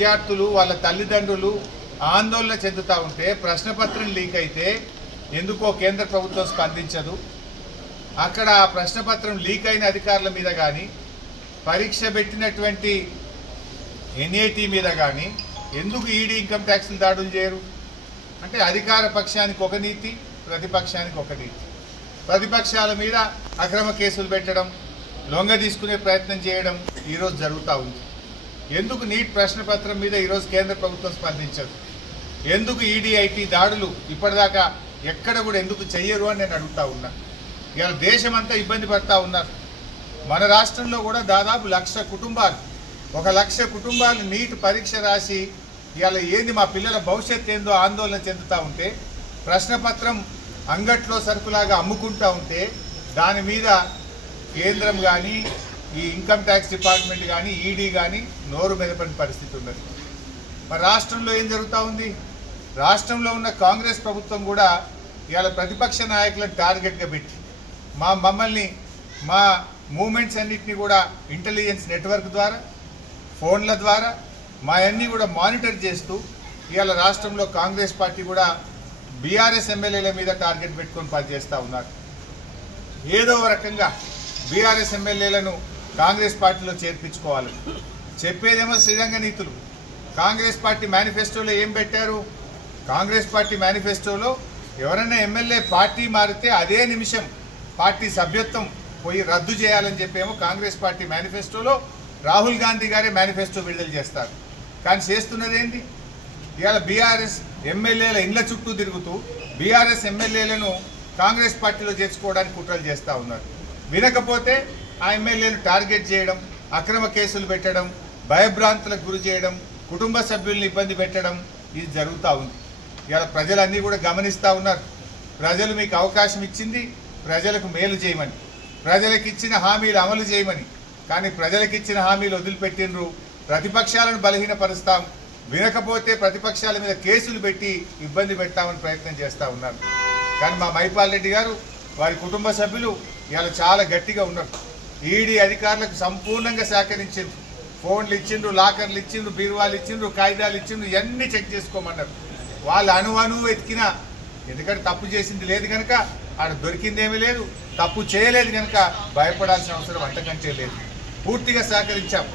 విద్యార్థులు వాళ్ళ తల్లిదండ్రులు ఆందోళన చెందుతూ ఉంటే ప్రశ్నపత్రం లీక్ అయితే ఎందుకో కేంద్ర ప్రభుత్వం స్పందించదు. అక్కడ ఆ ప్రశ్నపత్రం లీక్ అయిన అధికారుల మీద కానీ పరీక్ష పెట్టినటువంటి ఎన్ఐటి మీద కానీ ఎందుకు ఈడీ ఇన్కమ్ ట్యాక్స్లు దాడులు చేయరు? అంటే అధికార పక్షానికి ఒక నీతి, ప్రతిపక్షానికి ఒక నీతి. ప్రతిపక్షాల మీద అక్రమ కేసులు పెట్టడం, లొంగ తీసుకునే ప్రయత్నం చేయడం ఈరోజు జరుగుతూ ఉంది. ఎందుకు నీట్ ప్రశ్నపత్రం మీద ఈరోజు కేంద్ర ప్రభుత్వం స్పందించదు? ఎందుకు ఈడీ ఐటీ దాడులు ఇప్పటిదాకా ఎక్కడ కూడా ఎందుకు చెయ్యరు అని నేను అడుగుతా ఉన్నా. ఇవాళ దేశమంతా ఇబ్బంది పడతా ఉన్నారు. మన రాష్ట్రంలో కూడా దాదాపు 1,00,000 కుటుంబాలు 1,00,000 కుటుంబాలు నీట్ పరీక్ష రాసి ఇవాళ ఏంది మా పిల్లల భవిష్యత్తు ఏందో ఆందోళన చెందుతూ ఉంటే, ప్రశ్నపత్రం అంగట్లో సరుకులాగా అమ్ముకుంటూ ఉంటే దాని మీద కేంద్రం కానీ ఈ ఇన్కమ్ ట్యాక్స్ డిపార్ట్మెంట్ కానీ ఈడీ కానీ నోరు మెదపని పరిస్థితి ఉన్నది. మరి రాష్ట్రంలో ఏం జరుగుతూ ఉంది? రాష్ట్రంలో ఉన్న కాంగ్రెస్ ప్రభుత్వం కూడా ఇవాళ ప్రతిపక్ష నాయకులను టార్గెట్గా పెట్టి మమ్మల్ని మా మూమెంట్స్ అన్నింటినీ కూడా ఇంటెలిజెన్స్ నెట్వర్క్ ద్వారా ఫోన్ల ద్వారా మా అన్నీ కూడా మానిటర్ చేస్తూ ఇవాళ రాష్ట్రంలో కాంగ్రెస్ పార్టీ కూడా బీఆర్ఎస్ ఎమ్మెల్యేల మీద టార్గెట్ పెట్టుకొని పనిచేస్తూ ఉన్నారు. ఏదో రకంగా బీఆర్ఎస్ ఎమ్మెల్యేలను కాంగ్రెస్ పార్టీలో చేర్పించుకోవాలి. చెప్పేదేమో శ్రీరంగ నీతులు. కాంగ్రెస్ పార్టీ మేనిఫెస్టోలో ఏం పెట్టారు? కాంగ్రెస్ పార్టీ మేనిఫెస్టోలో ఎవరైనా ఎమ్మెల్యే పార్టీ మారితే అదే నిమిషం పార్టీ సభ్యత్వం పోయి రద్దు చేయాలని చెప్పేమో కాంగ్రెస్ పార్టీ మేనిఫెస్టోలో రాహుల్ గాంధీ గారే మేనిఫెస్టో విడుదల చేస్తారు. కానీ చేస్తున్నది ఏంటి? ఇవాళ బీఆర్ఎస్ ఎమ్మెల్యేల ఇండ్ల చుట్టూ తిరుగుతూ బీఆర్ఎస్ ఎమ్మెల్యేలను కాంగ్రెస్ పార్టీలో చేర్చుకోవడానికి కుట్రలు చేస్తూ ఉన్నారు. వినకపోతే ఆ ఎమ్మెల్యేలు టార్గెట్ చేయడం, అక్రమ కేసులు పెట్టడం, భయభ్రాంతులకు గురి చేయడం, కుటుంబ సభ్యుల్ని ఇబ్బంది పెట్టడం ఇది జరుగుతూ ఉంది. ఇవాళ ప్రజలన్నీ కూడా గమనిస్తూ ఉన్నారు. ప్రజలు మీకు అవకాశం ఇచ్చింది ప్రజలకు మేలు చేయమని, ప్రజలకు ఇచ్చిన హామీలు అమలు చేయమని. కానీ ప్రజలకు ఇచ్చిన హామీలు వదిలిపెట్టినరు. ప్రతిపక్షాలను బలహీనపరుస్తాం, వినకపోతే ప్రతిపక్షాల మీద కేసులు పెట్టి ఇబ్బంది పెట్టామని ప్రయత్నం చేస్తూ ఉన్నారు. కానీ మా మైపాల్ రెడ్డి గారు వారి కుటుంబ సభ్యులు ఇవాళ చాలా గట్టిగా ఉన్నారు. ఈడీ అధికారులకు సంపూర్ణంగా సహకరించిండ్రు. ఫోన్లు ఇచ్చిండ్రు, లాకర్లు ఇచ్చిండ్రు, బీరువాలు ఇచ్చిండ్రు, కాగితాలు ఇచ్చిండ్రు, ఇవన్నీ చెక్ చేసుకోమన్నారు. వాళ్ళు అణువు ఎతికినా, ఎందుకంటే తప్పు చేసింది లేదు కనుక, ఆడ దొరికిందేమీ లేదు, తప్పు చేయలేదు కనుక భయపడాల్సిన అవసరం అంతకంటే లేదు. పూర్తిగా సహకరించాం.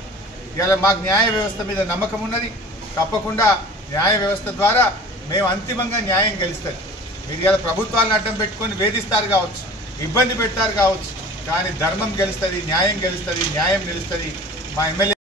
ఇలా మాకు న్యాయ వ్యవస్థ మీద నమ్మకం ఉన్నది. తప్పకుండా న్యాయ వ్యవస్థ ద్వారా మేము అంతిమంగా న్యాయం గెలుస్తుంది. మీరు ఇలా ప్రభుత్వాలను అడ్డం పెట్టుకొని వేధిస్తారు కావచ్చు, ఇబ్బంది పెడతారు కావచ్చు, కానీ ధర్మం గెలుస్తుంది, న్యాయం గెలుస్తుంది, న్యాయం నిలుస్తుంది. మా ఎమ్మెల్యే